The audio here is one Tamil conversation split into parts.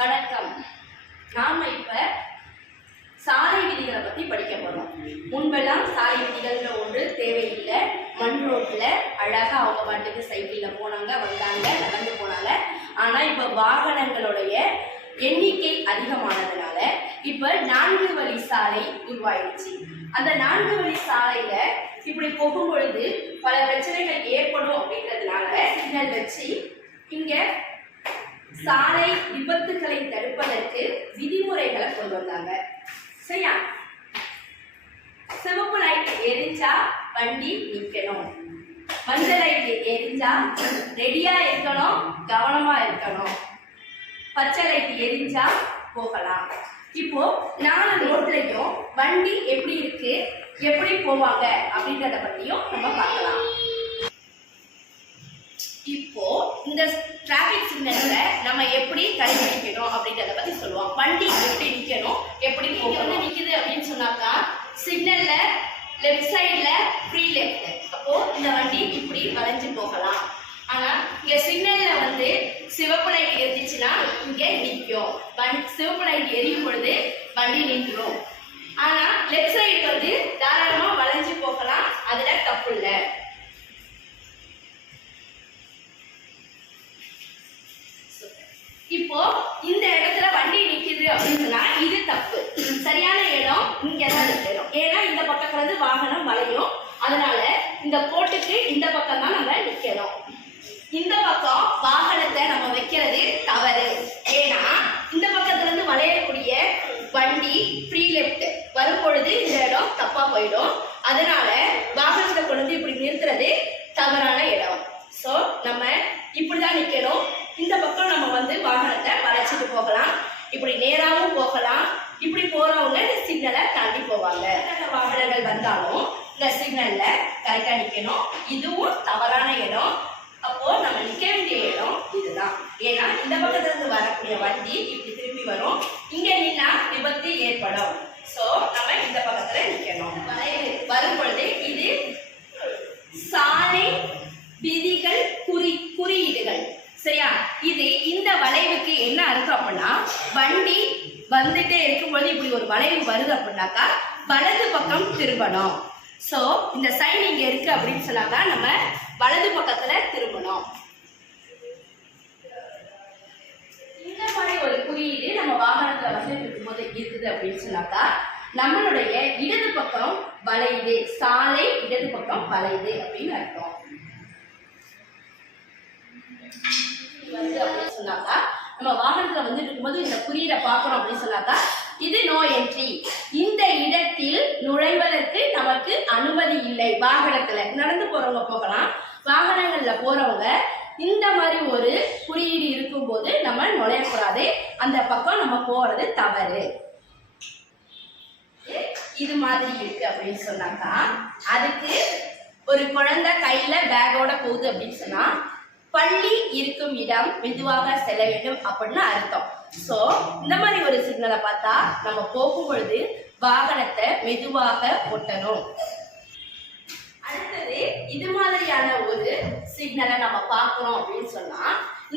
வணக்கம். நாம இப்ப சாலை விதிகளை பத்தி படிக்க போறோம். முன்பெல்லாம் சாலை விதிகள்ன்ற ஒன்று தேவையில்லை. மண் ரோட்ல அழகா அவங்க பாட்டுக்கு சைக்கிள்ல போனாங்க, வந்தாங்க, நடந்து போனாங்க. ஆனா இப்ப வாகனங்களுடைய எண்ணிக்கை அதிகமானதுனால இப்ப 4 வழி சாலை உருவாயிடுச்சு. அந்த 4 வழி சாலையில இப்படி போகும் பொழுது பல பிரச்சனைகள் ஏற்படும் அப்படின்றதுனால சிக்னல் வச்சு இங்க சாலை விபத்துகளை தடுப்பதற்கு விதிமுறைகளை கொண்டு வந்தாங்க. சரியா? சிவப்பு லைட் எரிஞ்சா வண்டி நிக்கணும், மஞ்சள் லைட் எரிஞ்சா ரெடியா இருக்கணும், கவனமா இருக்கணும், பச்சை லைட் எரிஞ்சா போகலாம். இப்போ 4 ரோட்லயும் வண்டி எப்படி இருக்கு, எப்படி போவாங்க அப்படின்றத பத்தியும் நம்ம பார்க்கலாம். இப்போ இந்த டிராபிக் சிக்னல்ல நம்ம எப்படி கடைபிடிக்கணும் அப்படின்றத பத்தி சொல்லுவோம். வண்டி எப்படி நிக்கணும், எப்படி போகணும். நிக்குது அப்படின்னு சொன்னாக்கா சிக்னல்ல லெஃப்ட் சைட்ல ஃப்ரீ லெஃப்ட், அப்போ இந்த வண்டி இப்படி வளைஞ்சு போகலாம். ஆனா இங்க சிக்னல்ல வந்து சிவப்பு லைட் எரிஞ்சிச்சுன்னா இங்க நிற்கும். சிவப்பு லைட் எரியும் பொழுது வண்டி நின்றுடும். ஆனா லெஃப்ட் சைடு வந்து தாராளமா வளைஞ்சு போகலாம், அதுல தப்பு இல்லை. இப்போ இந்த இடத்துல வண்டி நிக்குது அப்படின்னு சொன்னா இது தப்பு. சரியான இடம் இங்கதான் நிக்கணும். ஏன்னா இந்த பக்கத்துல இருந்து வாகனம் வளையும், அதனால இந்த கோட்டுக்கு இந்த பக்கம் தான் நம்ம நிக்கணும். இந்த பக்கம் வாகனத்தை நம்ம வைக்கிறது தவறு. ஏன்னா இந்த பக்கத்துல இருந்து வளையக்கூடிய வண்டி ஃப்ரீ லெஃப்ட் வரும் பொழுது இந்த இடம் தப்பா போயிடும். அதனால வாகனத்தை கொண்டு வந்து இப்படி நிறுத்துறது தவறான இடம். ஸோ நம்ம இப்படிதான் நிக்கணும். இந்த பக்கம் நம்ம வந்து வாகனத்தை வளைச்சிட்டு போகலாம், இப்படி நேராகவும் போகலாம். இப்படி போறவங்க இந்த சிக்னலை தாண்டி போவாங்க. வாகனங்கள் வந்தாலும் இந்த சிக்னல்ல கரெக்டா நிக்கணும். இதுவும் தவறான இடம். அப்போ நம்ம நிக்க வேண்டிய இடம் இதுதான். ஏன்னா இந்த பக்கத்துல இருந்து வரக்கூடிய வண்டி இப்படி திரும்பி வரும், இங்க நின்னா விபத்து ஏற்படும். சோ நம்ம இந்த பக்கத்துல நிக்கணும். வரும் பொழுது இது சாலை விதிகள் குறியீடுகள். சரியா? இது இந்த வளைவுக்கு என்ன அர்த்தம் அப்படின்னா, வண்டி வந்துட்டே இருக்கும்போது இப்படி ஒரு வளைவு வருது அப்படின்னாக்கா வலது பக்கம் திரும்பணும். சோ இந்த சைன் இங்க இருக்கு அப்படின்னு சொன்னாக்கா நம்ம வலது பக்கத்துல திரும்பணும். இந்த மாதிரி ஒரு குறியீடு நம்ம வாகனத்துல வந்துட்டு இருக்கும்போது இருக்குது அப்படின்னு சொன்னாக்கா நம்மளுடைய இடது பக்கம் வளையுது, சாலை இடது பக்கம் வளையுது அப்படின்னு அர்த்தம். அப்படின்னு சொன்னாக்கா நம்ம வாகனத்துல வந்துட்டு இருக்கும்போது இந்த குறியீடை பார்க்கணும் அப்படின்னு சொன்னாக்கா இது நோ என்ட்ரி, இந்த இடத்தில் நுழைவதற்கு நமக்கு அனுமதி இல்லை. வாகனத்துல நடந்து போறவங்க போகலாம், வாகனங்கள்ல போறவங்க இந்த மாதிரி ஒரு குறியீடு இருக்கும்போது நம்ம நுழையக்கூடாது, அந்த பக்கம் நம்ம போறது தவறு. இது மாதிரி இருக்கு அப்படின்னு சொன்னாக்கா அதுக்கு ஒரு குழந்தை கையில பேக்கோட போகுது அப்படின்னு சொன்னா பள்ளி இருக்கும் இடம் மெதுவாக செல்ல வேண்டும் அப்படின்னு அர்த்தம். சோ இந்த மாதிரி ஒரு சிக்னலை பார்த்தா நம்ம போகும் பொழுது வாகனத்தை மெதுவாக ஓட்டணும். அடுத்தது இது மாதிரியான ஒரு சிக்னலை நம்ம பார்க்கிறோம் அப்படின்னு சொன்னா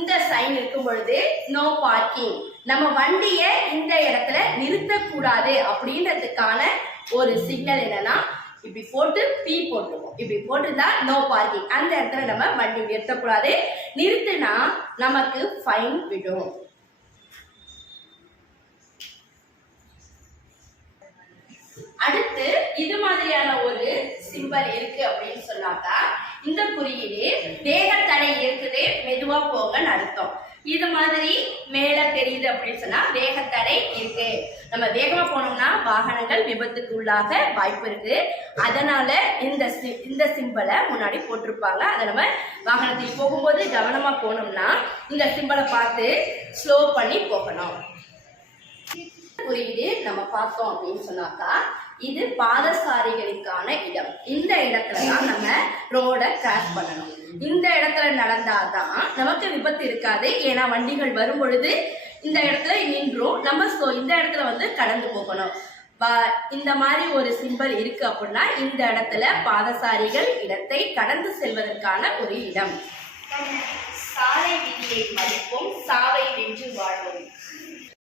இந்த சைன் இருக்கும் பொழுது நோ பார்க்கிங், நம்ம வண்டியை இந்த இடத்துல நிறுத்தக்கூடாது அப்படின்றதுக்கான ஒரு சிக்னல் என்னன்னா இப்படி போட்டு பி போட்டுருவோம். இப்படி போட்டுருந்தா நோ பார்க்கிங், அந்த இடத்துல நம்ம வண்டி நிறுத்தக்கூடாது. நிறுத்தினா நமக்கு ஃபைன் விடும். அடுத்து இது மாதிரியான ஒரு சிம்பல் இருக்கு அப்படின்னு சொன்னாக்கா இந்த குறியீடு வேக தடை இருக்குது, மெதுவா போங்கன்னு அர்த்தம். இது மாதிரி மேல தெரியுது அப்படின்னு சொன்னா வேக தடை இருக்கு, நம்ம வேகமா போனோம்னா வாகனங்கள் விபத்துக்கு உள்ளாக வாய்ப்பு இருக்கு. அதனால இந்த சிம்பலை முன்னாடி போட்டிருப்பாங்க. அதை நம்ம வாகனத்தில் போகும்போது கவனமா போனோம்னா இந்த சிம்பலை பார்த்து ஸ்லோ பண்ணி போகணும். குறியீடு நம்ம பார்த்தோம் அப்படின்னு சொன்னாக்கா இது பாதசாரிகளுக்கான இடம். இந்த இடத்துல தான் நம்ம ரோட கிராஸ் பண்ணணும். இந்த இடத்துல நடந்தாதான் நமக்கு விபத்து இருக்காது. ஏன்னா வண்டிகள் வரும் பொழுது இந்த இடத்துல நின்றும், நம்ம இந்த இடத்துல வந்து கடந்து போகணும். இந்த மாதிரி ஒரு சிம்பல் இருக்கு அப்படின்னா இந்த இடத்துல பாதசாரிகள் இடத்தை கடந்து செல்வதற்கான ஒரு இடம். சாலை விதியை மதிப்போம், சாலை